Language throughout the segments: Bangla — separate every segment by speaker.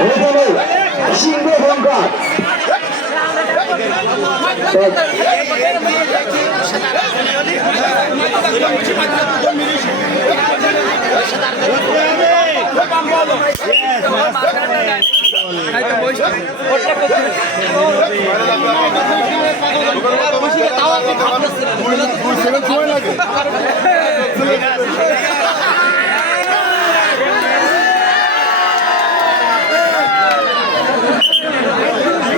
Speaker 1: এখানে সিংহ সংখ্যা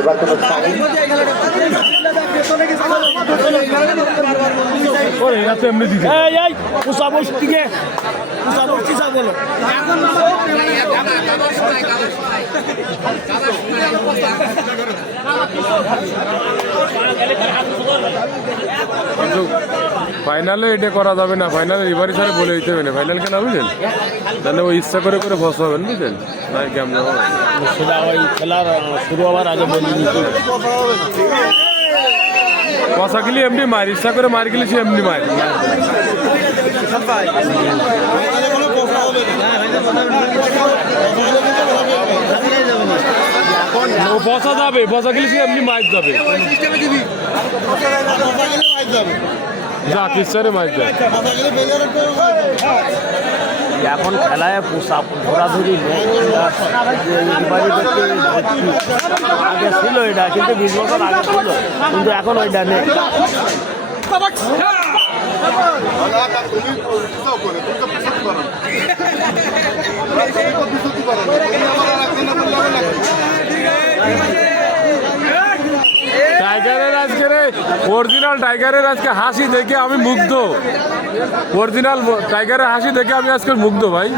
Speaker 1: এবার কোনো সাইন
Speaker 2: বলো।
Speaker 3: ফাইনালে এটা করা যাবে না। ফাইনালে রিভারি স্যারে বলে দিতে হবে না। ফাইনাল খেলা বুঝলেন? তাহলে ওই ইচ্ছা করে করে ফসাবেন বুঝলেন? না কেমন
Speaker 2: সেটা ওই খেলার শুরু হওয়ার আগে বলে
Speaker 3: কষা গেলে এমনি মার ইচ্ছা করে মার গেলে সে এমনি মার। ও বসা যাবে বসা গেলে সে এমনি মার যাবে। যা কিসারে মার যায়
Speaker 2: এখন খেলায় এবারে আগে ছিল এটা কিন্তু বিশ বছর আগে ছিল কিন্তু এখন ওইটা নেই।
Speaker 3: টাইগারের অরিজিনাল টাইগারের আজকে হাসি দেখে আমি মুগ্ধ। অরিজিনাল টাইগারের হাসি দেখে আমি আজকে মুগ্ধ ভাই।